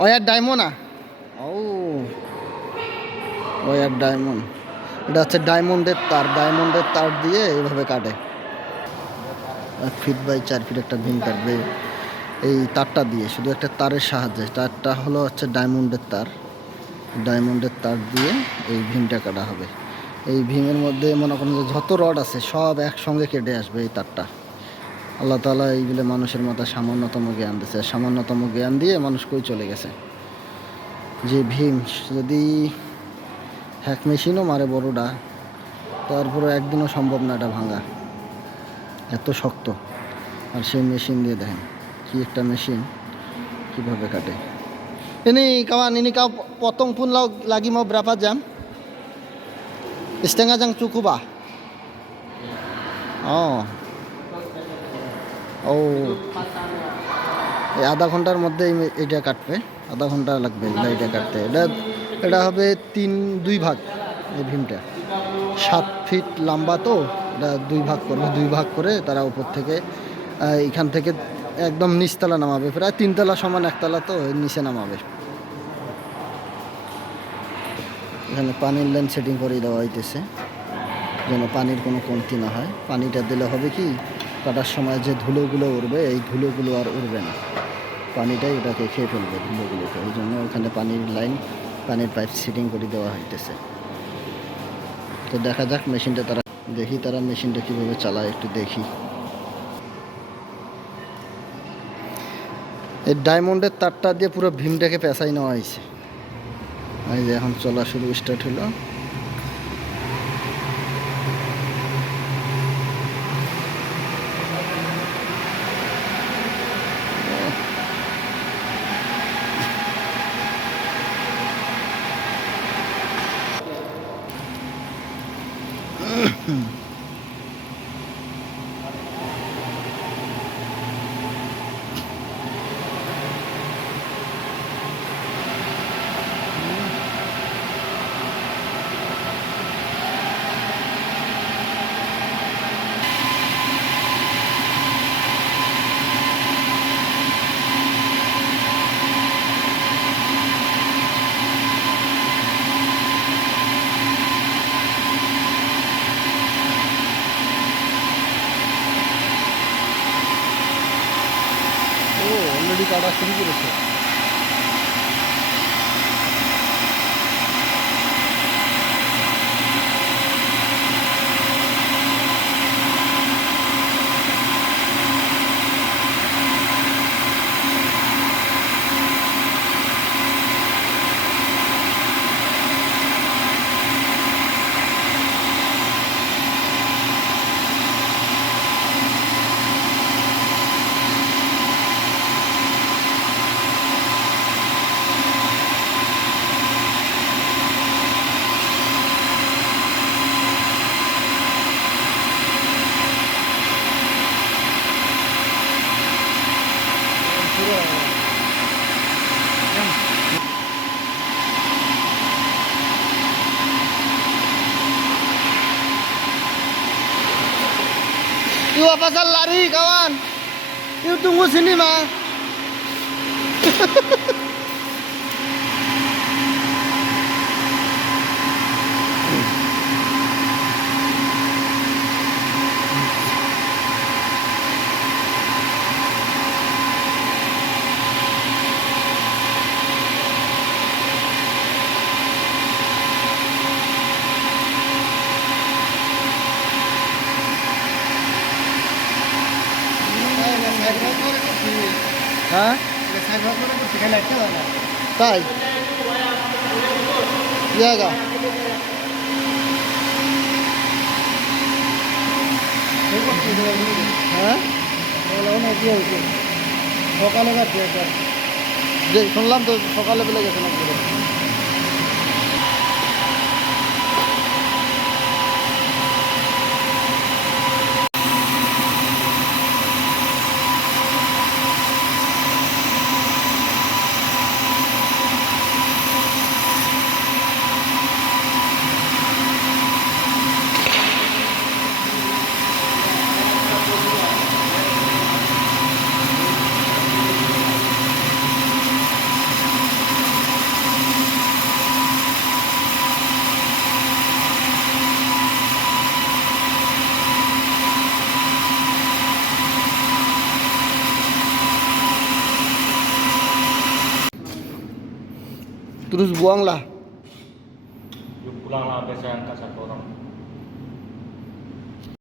War diamond ও। War diamond. এটা হচ্ছে ডায়মন্ডের তার ডায়মন্ডের তার দিয়ে এইভাবে কাটে। এক ফিট বাই চার ফিট একটা ভীম কাটবে এই তারটা দিয়ে শুধু একটা তারের সাহায্যে। তারটা হলো হচ্ছে ডায়মন্ডের তার। ডায়মন্ডের তার দিয়ে এই ভীমটা কাটা হবে। এই ভীমের মধ্যে মনে করেন যে যত রড আছে সব একসঙ্গে কেটে আসবে এই তারটা। আল্লাহ তালা এইগুলো মানুষের মাথায় সামান্যতম জ্ঞান আর সামান্যতম জ্ঞান দিয়ে মানুষ কই চলে গেছে যে ভীম যদি হ্যাক মেশিনও মারে বড়টা তারপরে একদিনও সম্ভব না এটা ভাঙা এত শক্ত আর সেই মেশিন দিয়ে দেখেন কি একটা মেশিন কীভাবে কাটে Ini kawan, ini কাউ lau lagi mau berapa jam? Setengah jam cukup ah? Oh. ও। এই আধা ঘণ্টার মধ্যে এটা কাটবে আধা ঘণ্টা লাগবে এটা কাটতে। এটা এটা হবে তিন দুই ভাগ এই ভীমটা। সাত ফিট লম্বা তো এটা দুই ভাগ করবে দুই ভাগ করে তারা উপর থেকে এখান থেকে একদম নিচতলা নামাবে। প্রায় তিনতলা সমান একতলা তো নিচে নামাবে। এখানে পানির লাইন সেটিং করে দেওয়া হইতেছে যেন পানির কোনো কমতি না হয়। পানিটা দিলে হবে কি কাটার সময় যে ধুলোগুলো উড়বে, এই ধুলোগুলো আর উড়বে না। পানিটাই ওটাকে খেয়ে ফেলবে ধুলোগুলোকে। ওই জন্য ওখানে পানির লাইন, পানির পাইপ সিটিং করে দেওয়া হইতেছে। তো দেখা যাক মেশিনটা তারা, দেখি তারা মেশিনটা কীভাবে চালায়, একটু দেখি। এই ডায়মন্ডের তারটা দিয়ে পুরো ভীমটাকে পেঁচাই নেওয়া হয়েছে এই যে এখন চলা শুরু স্টার্ট হলো। ও অলরেডি কাটা শুরু করেছে Iwa pasal lari kawan. Yuk tunggu sini mah. হ্যাঁ? তাই? জায়গা হ্যাঁ? সকালে শুনলাম তো সকালে বেলা গেছে terus buanglah pulanglah biasa angkat satu orang.